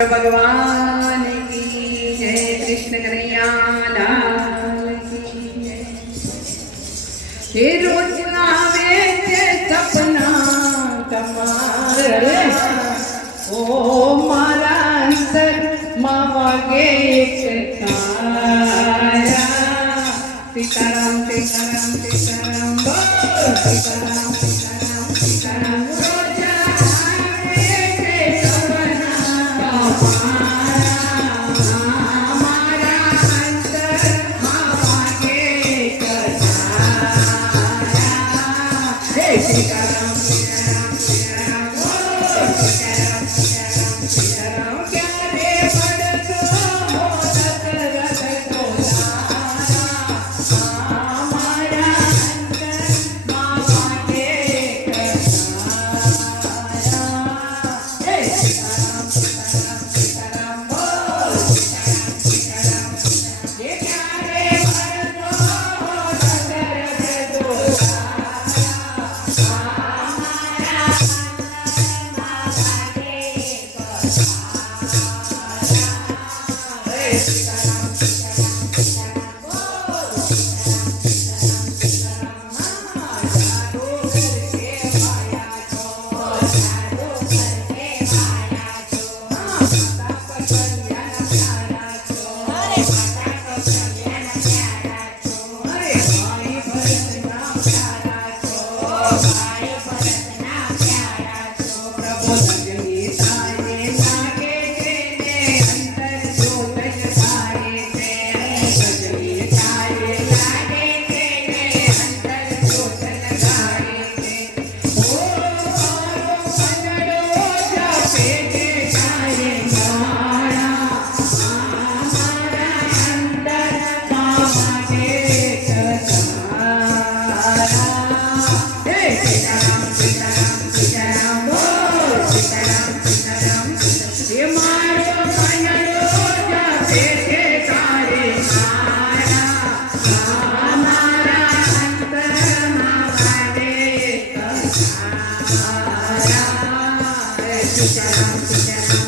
भगवान की जय, कृष्ण कन्हैया लाल जय। ये रोज आवे सपना तुम्हारे ओ मारा अंतर, मावा के एक तारा। Sitaram Sitaram Sitaram Sitaram escuchar, escuchar, escuchar.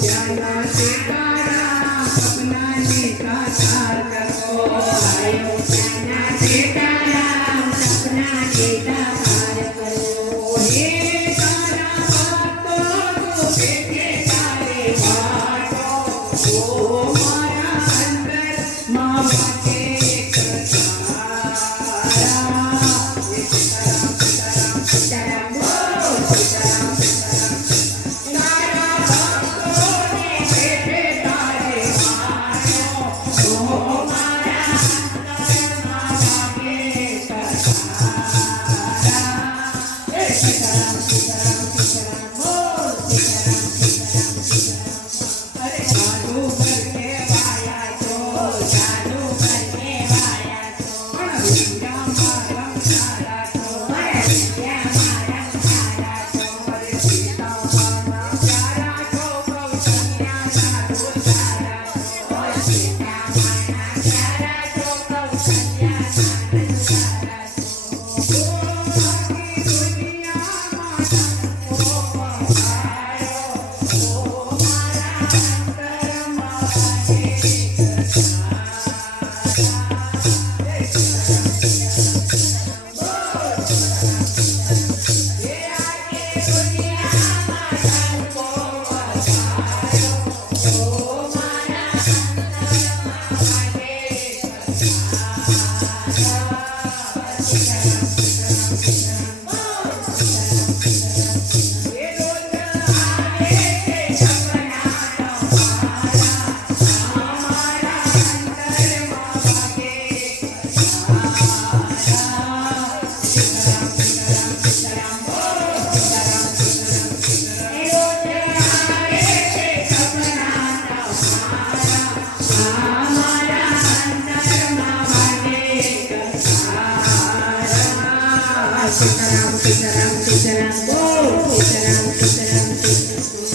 प्याला सितारा अपना लेता तारा